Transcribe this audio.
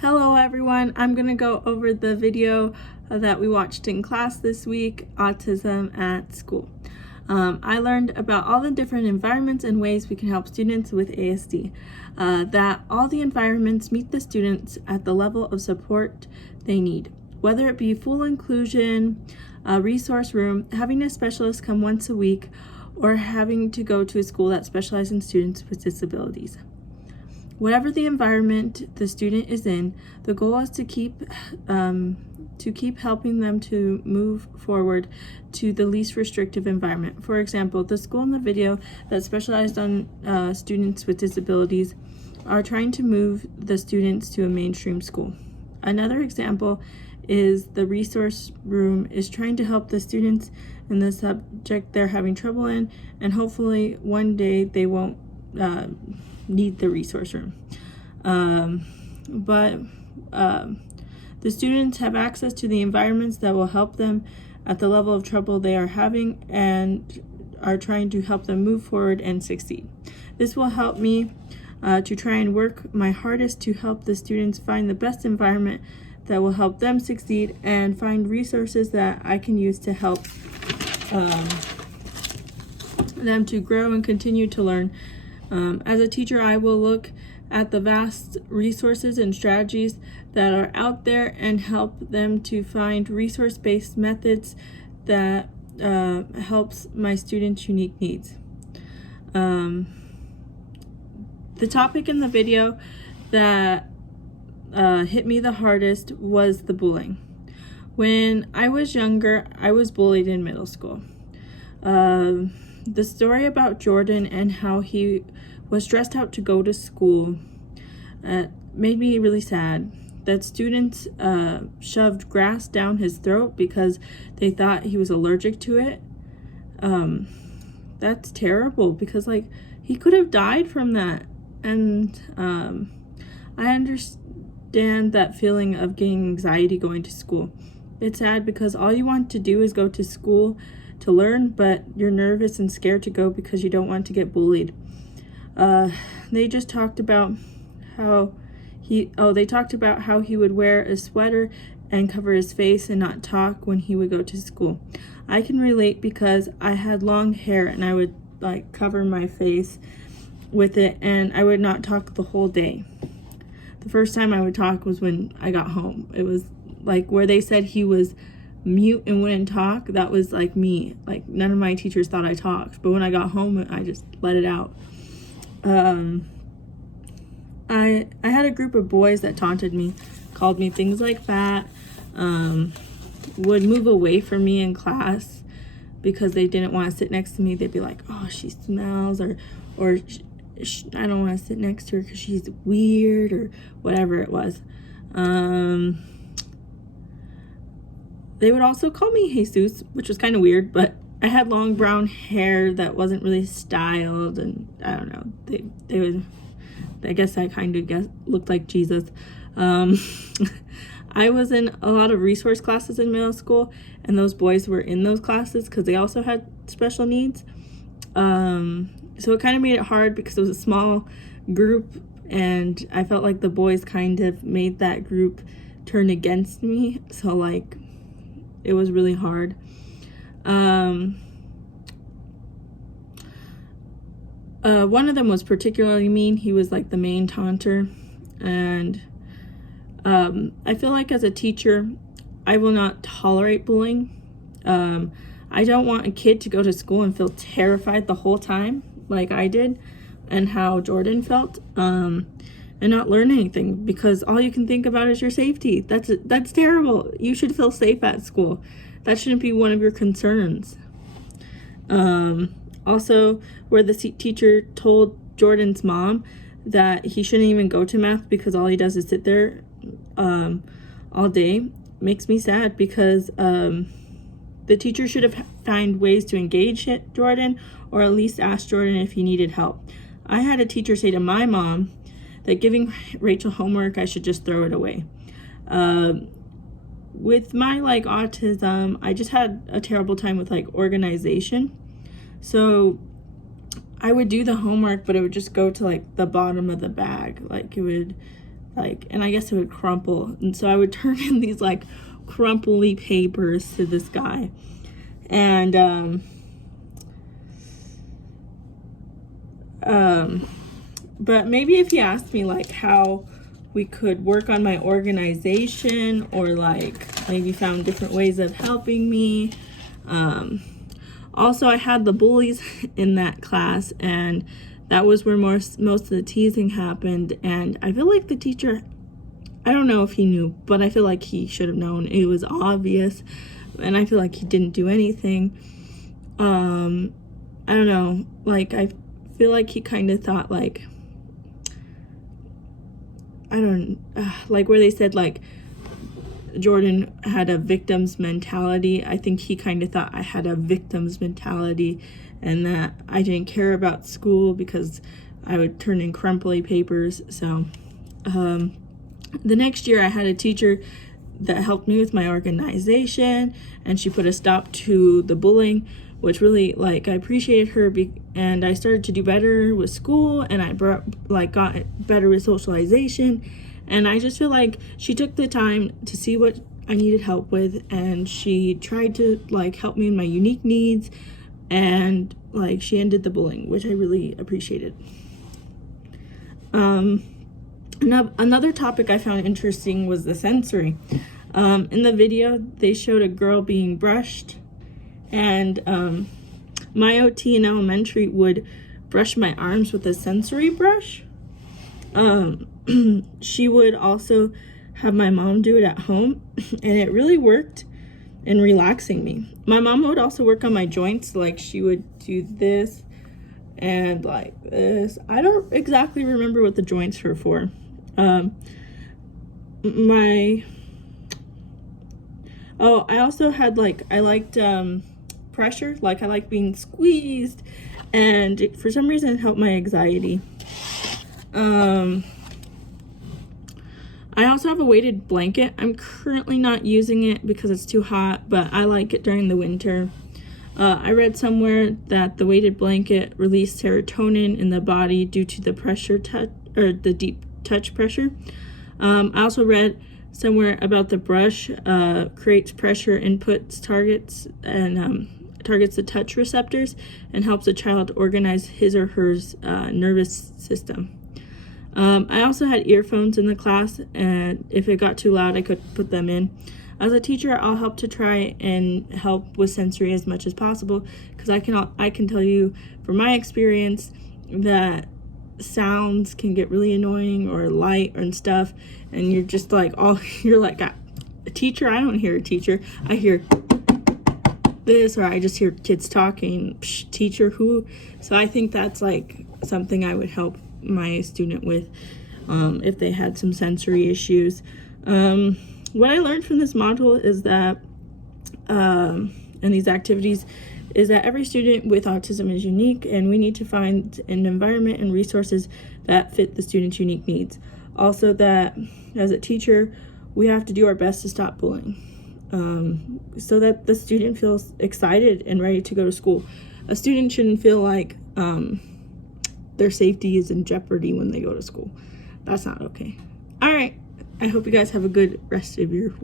Hello everyone, I'm going to go over the video that we watched in class this week, Autism at School. I learned about all the different environments and ways we can help students with ASD, that all the environments meet the students at the level of support they need, whether it be full inclusion, a resource room, having a specialist come once a week, or having to go to a school that specializes in students with disabilities. Whatever the environment the student is in, the goal is to keep helping them to move forward to the least restrictive environment. For example, the school in the video that specialized on students with disabilities are trying to move the students to a mainstream school. Another example is the resource room is trying to help the students in the subject they're having trouble in, and hopefully one day they won't need the resource room. The students have access to the environments that will help them at the level of trouble they are having and are trying to help them move forward and succeed. This will help me to try and work my hardest to help the students find the best environment that will help them succeed and find resources that I can use to help them to grow and continue to learn. As a teacher, I will look at the vast resources and strategies that are out there and help them to find resource-based methods that helps my students' unique needs. The topic in the video that hit me the hardest was the bullying. When I was younger, I was bullied in middle school. The story about Jordan and how he was stressed out to go to school made me really sad. That students shoved grass down his throat because they thought he was allergic to it. That's terrible because he could have died from that. And I understand that feeling of getting anxiety going to school. It's sad because all you want to do is go to school to learn, but you're nervous and scared to go because you don't want to get bullied. They just talked about how he would wear a sweater and cover his face and not talk when he would go to school. I can relate because I had long hair and I would cover my face with it and I would not talk the whole day. The first time I would talk was when I got home. It was where they said he was mute and wouldn't talk. That was me. None of my teachers thought I talked, but when I got home I just let it out. I had a group of boys that taunted me, called me things like fat, would move away from me in class because they didn't want to sit next to me. They'd be like, oh, she smells, or I don't want to sit next to her because she's weird, or whatever it was. They would also call me Jesus, which was kind of weird, but I had long brown hair that wasn't really styled, and I don't know, they would, I guess I kind of looked like Jesus. I was in a lot of resource classes in middle school, and those boys were in those classes because they also had special needs. So it kind of made it hard because it was a small group, and I felt like the boys kind of made that group turn against me. So it was really hard. One of them was particularly mean. He was the main taunter, and I feel like as a teacher, I will not tolerate bullying. I don't want a kid to go to school and feel terrified the whole time like I did and how Jordan felt, and not learn anything because all you can think about is your safety. That's terrible. You should feel safe at school. That shouldn't be one of your concerns. Also, where the teacher told Jordan's mom that he shouldn't even go to math because all he does is sit there all day, makes me sad because the teacher should have found ways to engage Jordan, or at least ask Jordan if he needed help. I had a teacher say to my mom that giving Rachel homework, I should just throw it away. With my autism, I just had a terrible time with organization. So I would do the homework, but it would just go to the bottom of the bag. It would like, and I guess it would crumple. And so I would turn in these like crumply papers to this guy. And but maybe if he asked me like how we could work on my organization, or like maybe found different ways of helping me. Also, I had the bullies in that class, and that was where most of the teasing happened. And I feel like the teacher, I don't know if he knew, but I feel like he should have known. It was obvious, and I feel like he didn't do anything. I don't know, like I feel like he kind of thought like, I don't like where they said like Jordan had a victim's mentality. I think he kind of thought I had a victim's mentality, and that I didn't care about school because I would turn in crumply papers. So the next year I had a teacher that helped me with my organization, and she put a stop to the bullying, which really, like, I appreciated her, and I started to do better with school, and I got better with socialization. And I just feel like she took the time to see what I needed help with, and she tried to like help me in my unique needs, and like she ended the bullying, which I really appreciated. Another topic I found interesting was the sensory. In the video, they showed a girl being brushed, and my OT in elementary would brush my arms with a sensory brush. She would also have my mom do it at home, and it really worked in relaxing me. My mom would also work on my joints, like she would do this and like this. I don't exactly remember what the joints were for. I also had like, I liked pressure, like I like being squeezed, and for some reason it helped my anxiety. I also have a weighted blanket. I'm currently not using it because it's too hot, but I like it during the winter. I read somewhere that the weighted blanket released serotonin in the body due to the pressure or the deep touch pressure. I also read somewhere about the brush creates pressure inputs targets the touch receptors and helps a child organize his or her nervous system. I also had earphones in the class, and if it got too loud, I could put them in. As a teacher, I'll help to try and help with sensory as much as possible, because I can tell you from my experience that sounds can get really annoying, or light and stuff, and you're just like, you're like, a teacher, I don't hear a teacher. I hear this, or I just hear kids talking. Psh, teacher who? So I think that's like something I would help my student with if they had some sensory issues. What I learned from this module is that and these activities is that every student with autism is unique, and we need to find an environment and resources that fit the student's unique needs. Also, that as a teacher, we have to do our best to stop bullying, so that the student feels excited and ready to go to school. A student shouldn't feel like their safety is in jeopardy when they go to school. That's not okay. All right. I hope you guys have a good rest of your week.